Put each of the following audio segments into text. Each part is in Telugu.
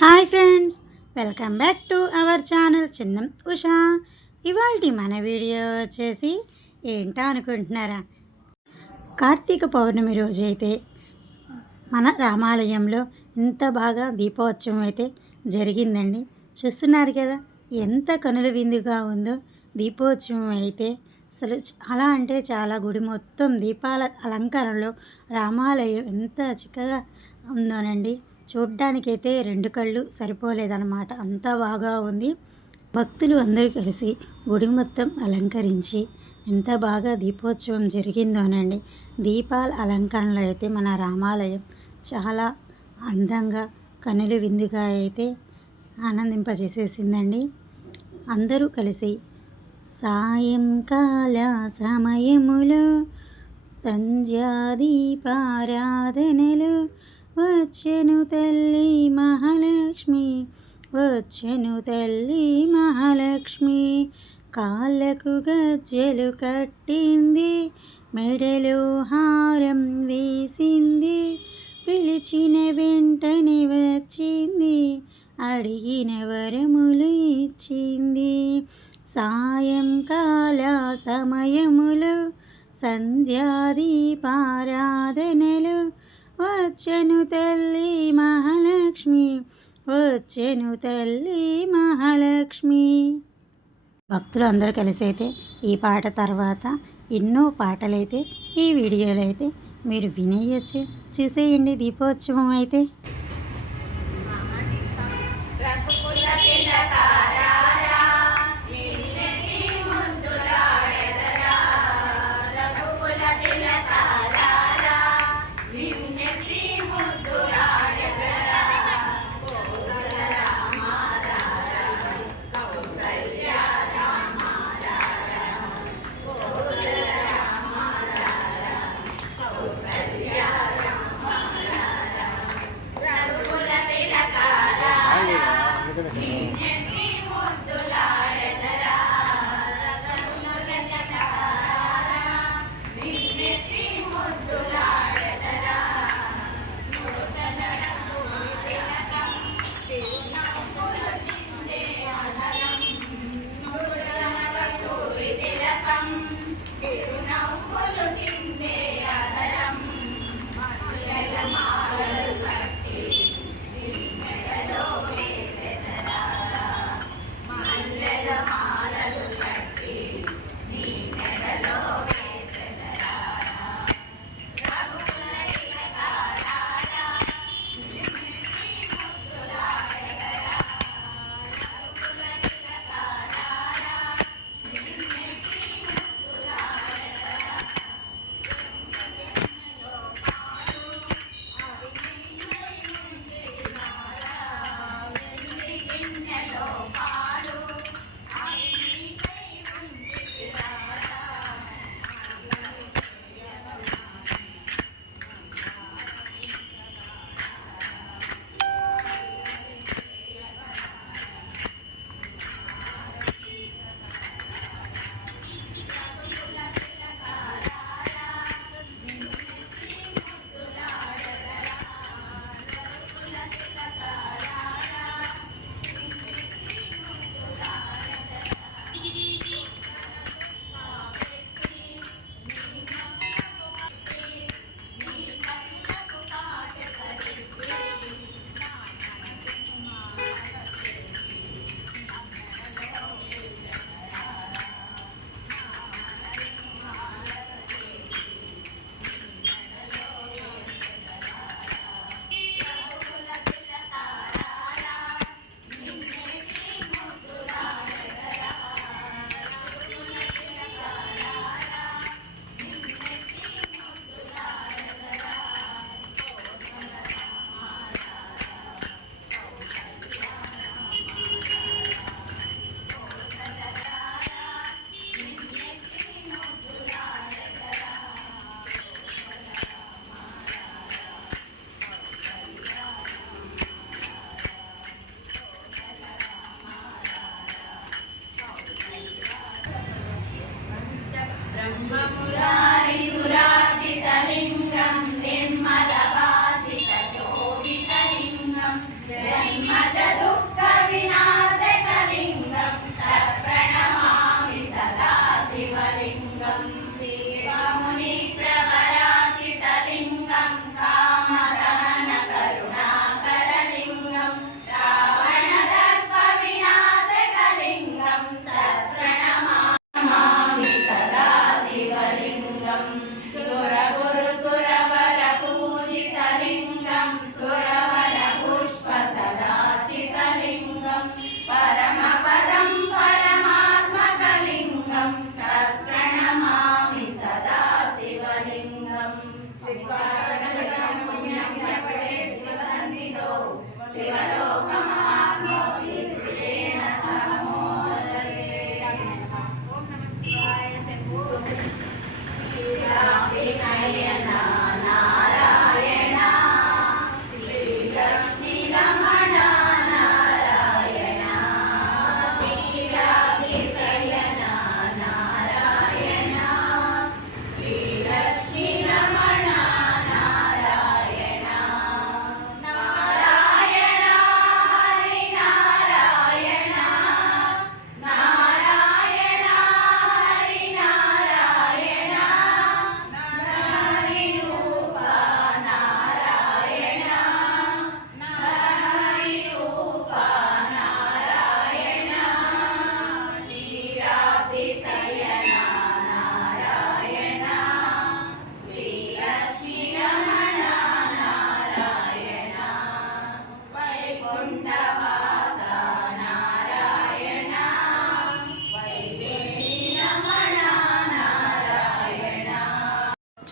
Hi friends welcome back to our channel Chinnam Usha. ఇవాళ మన వీడియో వచ్చేసి ఏంటా అనుకుంటున్నారా కార్తీక పౌర్ణమి రోజు అయితే మన రామాలయంలో ఇంత బాగా దీపోత్సవం అయితే జరిగిందండి. చూస్తున్నారు కదా ఎంత కనుల విందుగా ఉందో దీపోత్సవం అయితే. అసలు చాలా అంటే చాలా గుడి మొత్తం దీపాల అలంకారంలో రామాలయం ఎంత చక్కగా ఉందోనండి. చూడ్డానికైతే రెండు కళ్ళు సరిపోలేదన్నమాట. అంత బాగా ఉంది. భక్తులు అందరూ కలిసి గుడి మొత్తం అలంకరించి ఎంత బాగా దీపోత్సవం జరిగిందోనండి. దీపాల అలంకరణలో అయితే మన రామాలయం చాలా అందంగా కనుల విందుగా అయితే ఆనందింపజేసేసిందండి. అందరూ కలిసి సాయంకాల సమయములో సంధ్యాదీపారాధనలు వచ్చెను తల్లి మహాలక్ష్మి వచ్చెను తల్లి మహాలక్ష్మి. కాళ్ళకు గజ్జెలు కట్టింది మెడలో హారం వేసింది. పిలిచిన వెంటనే వచ్చింది అడిగిన వరములు ఇచ్చింది. సాయంకాల సమయములు సంధ్యాదీపారాధనలు వచ్చెను తల్లి మహాలక్ష్మి వచ్చెను తల్లి మహాలక్ష్మి. భక్తులు అందరూ కలిసి అయితే ఈ పాట తర్వాత ఎన్నో పాటలైతే ఈ వీడియోలు అయితే మీరు వినేయచ్చు. చూసేయండి దీపోత్సవం అయితే.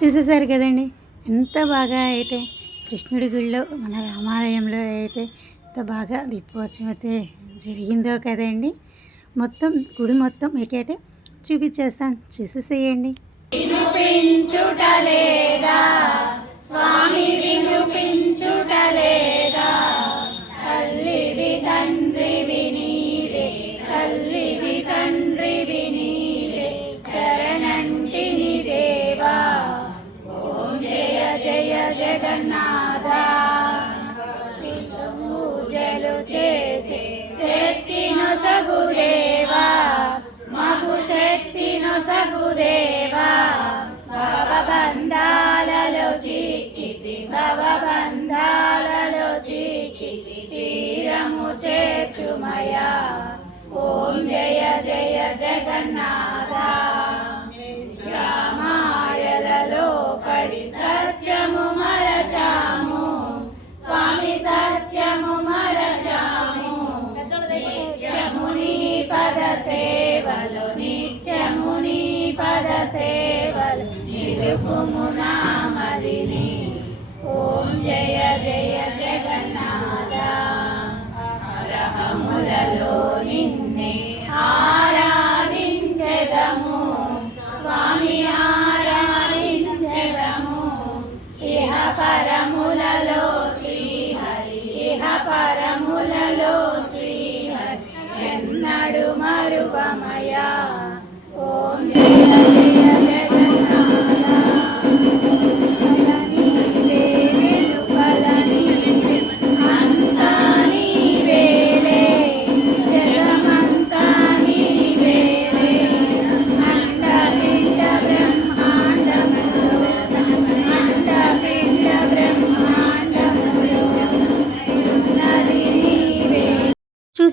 చూసేసారు కదండి. ఎంత బాగా అయితే కృష్ణుడి గుడిలో మన రామాలయంలో అయితే ఎంత బాగా దీపోత్సవం అయితే జరిగిందో కదండి. మొత్తం గుడి మొత్తం మీకైతే చూపించేస్తాను చూసేసేయండి. పూజలు భవబంధాలలో చిక్కితి తీరము చేర్చుమయా ఓం జయ జయ జగన్నాథ మాయలలో పడి సత్యము మరచాము స్వామి సత్యము మరచాము నిత్యముని పద సేవలు నిత్యముని పద సేవలు నిలుపుమునా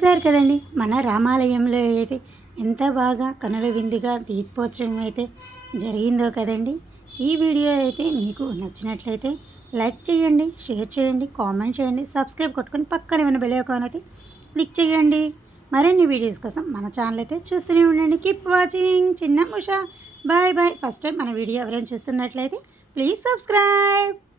చూశారు కదండి. మన రామాలయంలో అయితే ఎంత బాగా కనుల విందుగా దీపోత్సవం అయితే జరిగిందో కదండి. ఈ వీడియో అయితే మీకు నచ్చినట్లయితే లైక్ చేయండి షేర్ చేయండి కామెంట్ చేయండి సబ్స్క్రైబ్ కొట్టుకొని పక్కన ఉన్న బెల్ ఐకాన్ అయితే క్లిక్ చేయండి. మరిన్ని వీడియోస్ కోసం మన ఛానల్ అయితే చూస్తూనే ఉండండి. కీప్ వాచింగ్ చిన్న ముష. బాయ్ బాయ్ ఫస్ట్ టైం మన వీడియో ఎవరైనా చూస్తున్నట్లయితే ప్లీజ్ సబ్స్క్రైబ్